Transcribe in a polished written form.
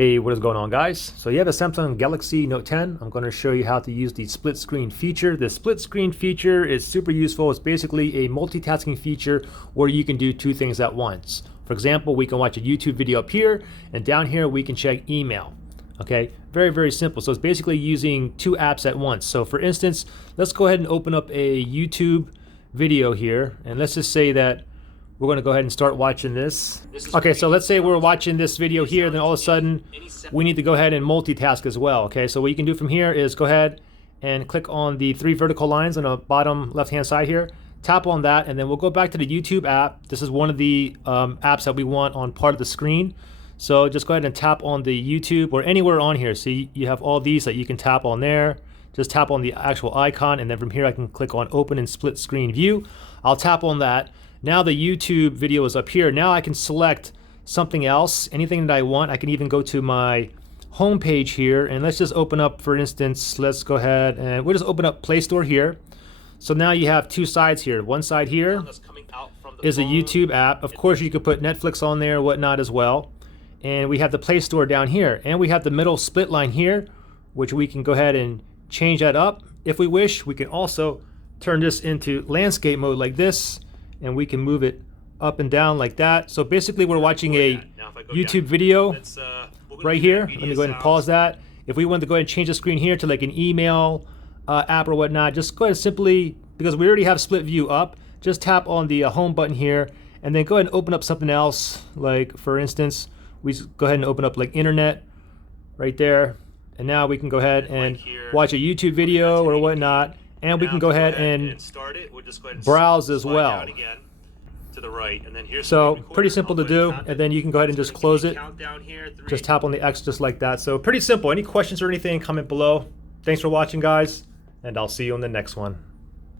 Hey, what is going on, guys? So you have a Samsung Galaxy Note 10. I'm going to show you how to use the split screen feature. The split screen feature is super useful. It's basically a multitasking feature where you can do two things at once. For example, we can watch a YouTube video up here, and down here we can check email. Okay, very, very simple. So it's basically using two apps at once. So for instance, let's go ahead and open up a YouTube video here, and let's just say that we're going to go ahead and start watching this. Okay, so let's say we're watching this video here, then all of a sudden we need to go ahead and multitask as well. Okay, so what you can do from here is go ahead and click on the three vertical lines on the bottom left hand side here. Tap on that, and then we'll go back to the YouTube app. This is one of the apps that we want on part of the screen. So just go ahead and tap on the YouTube or anywhere on here. See, you have all these that you can tap on there. Just tap on the actual icon, and then from here I can click on open in split screen view. I'll tap on that. Now the YouTube video is up here. Now I can select something else, anything that I want. I can even go to my home page here, and let's just open up, for instance, let's go ahead and we'll just open up Play Store here. So now you have two sides here. One side here is a YouTube app. Of course, you could put Netflix on there, whatnot as well. And we have the Play Store down here, and we have the middle split line here, which we can go ahead and change that up if we wish. We can also turn this into landscape mode like this, and we can move it up and down like that. So basically we're watching a YouTube video right here. Let me go ahead and pause that. If we want to go ahead and change the screen here to like an email app or whatnot, just go ahead and simply, because we already have split view up, just tap on the home button here, and then go ahead and open up something else. Like for instance, we just go ahead and open up like internet right there. And now we can go ahead and watch a YouTube video or whatnot. And we can go ahead and browse as well. So pretty simple to do, and then you can go ahead and just close it. Just tap on the X just like that. So pretty simple. Any questions or anything, comment below. Thanks for watching, guys, and I'll see you on the next one.